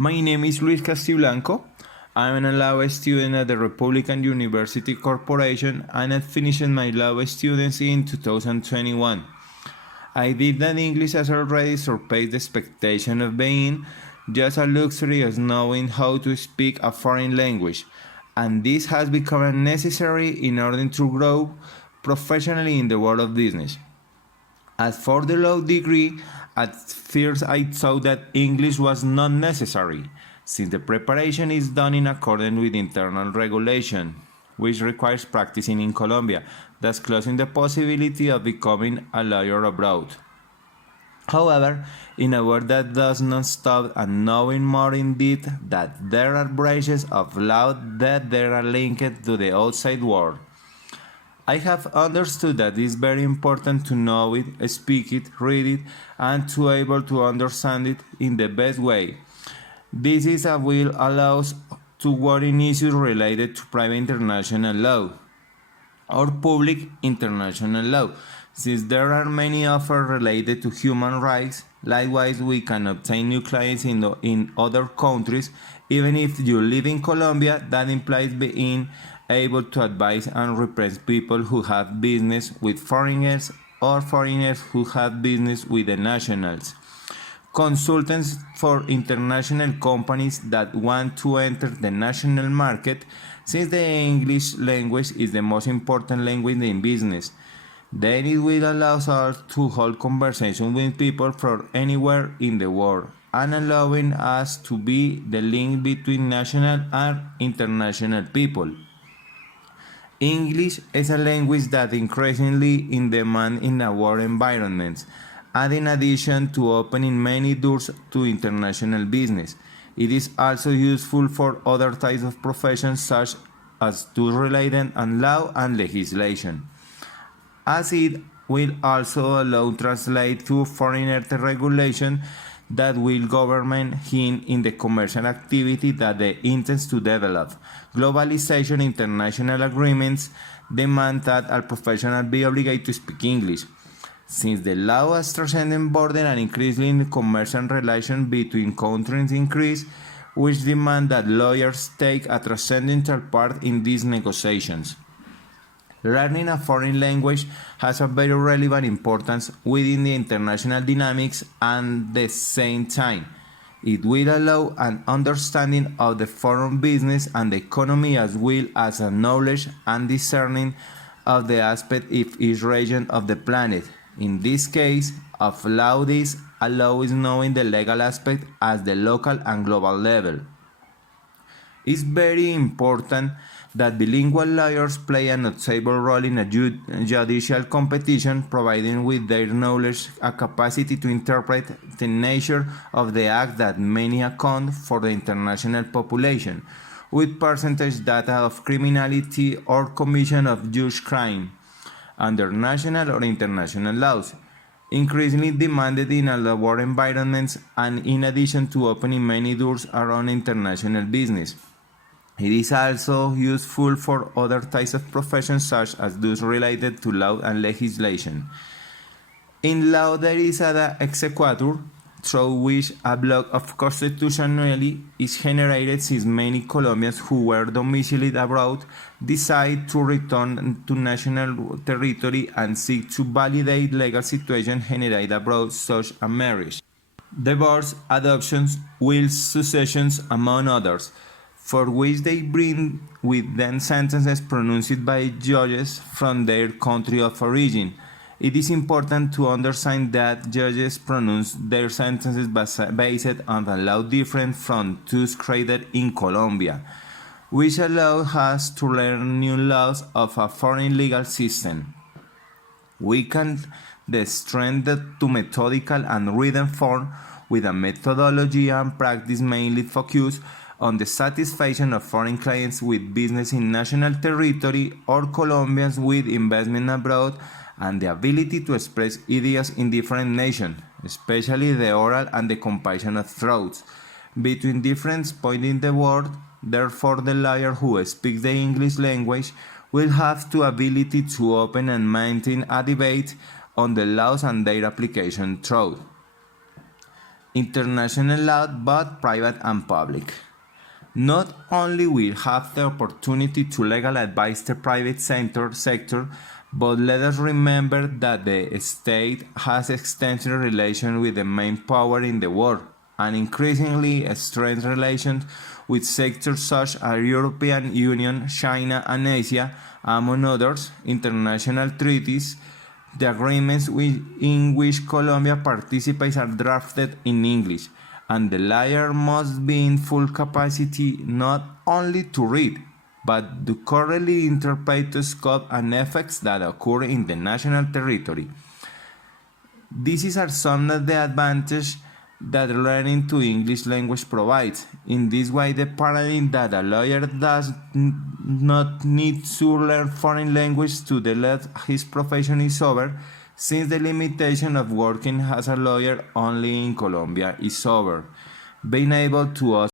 My name is Luis Castiblanco. I'm an law student at the Republican University Corporation and I finished my law students in 2021. I did that English has already surpassed the expectation of being just a luxury as knowing how to speak a foreign language, and this has become necessary in order to grow professionally in the world of business. As for the law degree, at first I thought that English was not necessary, since the preparation is done in accordance with internal regulation, which requires practicing in Colombia, thus closing the possibility of becoming a lawyer abroad. However, in a world that does not stop and knowing more indeed that there are branches of law that they are linked to the outside world. I have understood that it is very important to know it, speak it, read it, and to able to understand it in the best way. This is a will allows to work in issues related to private international law or public international law, since there are many offers related to human rights. Likewise, we can obtain new clients in other countries. Even if you live in Colombia, that implies being able to advise and represent people who have business with foreigners or foreigners who have business with the nationals. Consultants for international companies that want to enter the national market, since the English language is the most important language in business. Then it will allow us to hold conversations with people from anywhere in the world and allowing us to be the link between national and international people. English is a language that increasingly in demand in our environments, and in addition to opening many doors to international business, it is also useful for other types of professions such as those related to law and legislation, as it will also allow translate to foreign regulation that will govern him in the commercial activity that they intends to develop. Globalization international agreements demand that all professionals be obligated to speak English. Since the law has transcended border and increasingly commercial relations between countries increase, which demand that lawyers take a transcendental part in these negotiations. Learning a foreign language has a very relevant importance within the international dynamics and at the same time. It will allow an understanding of the foreign business and the economy as well as a knowledge and discerning of the aspect of each region of the planet. In this case, of law this allows knowing the legal aspect at the local and global level. It's very important that bilingual lawyers play a notable role in a judicial competition, providing with their knowledge a capacity to interpret the nature of the act that many account for the international population, with percentage data of criminality or commission of huge crime, under national or international laws, increasingly demanded in our environments and in addition to opening many doors around international business. It is also useful for other types of professions such as those related to law and legislation. In law there is an exequatur, through which a block of constitutionality is generated since many Colombians who were domiciled abroad decide to return to national territory and seek to validate legal situations generated abroad such as marriage, divorce, adoptions, wills, successions, among others, for which they bring with them sentences pronounced by judges from their country of origin. It is important to understand that judges pronounce their sentences based on a law different from those created in Colombia, which allows us to learn new laws of a foreign legal system. We can strengthen to methodical and written form with a methodology and practice mainly focused on the satisfaction of foreign clients with business in national territory or Colombians with investment abroad and the ability to express ideas in different nations, especially the oral and the comparison of thoughts between different points in the world. Therefore, the lawyer who speaks the English language will have the ability to open and maintain a debate on the laws and their application throughout. international law, both private and public. Not only we have the opportunity to legal advise the private sector, but let us remember that the state has extensive relations with the main power in the world, and increasingly strained relations with sectors such as European Union, China, and Asia, among others, international treaties. The agreements in which Colombia participates are drafted in English, and the lawyer must be in full capacity not only to read, but to correctly interpret the scope and effects that occur in the national territory. These are some of the advantages that learning to English language provides. In this way, the paradigm that a lawyer does not need to learn foreign language to develop his profession is over, since the limitation of working as a lawyer only in Colombia is over. Being able to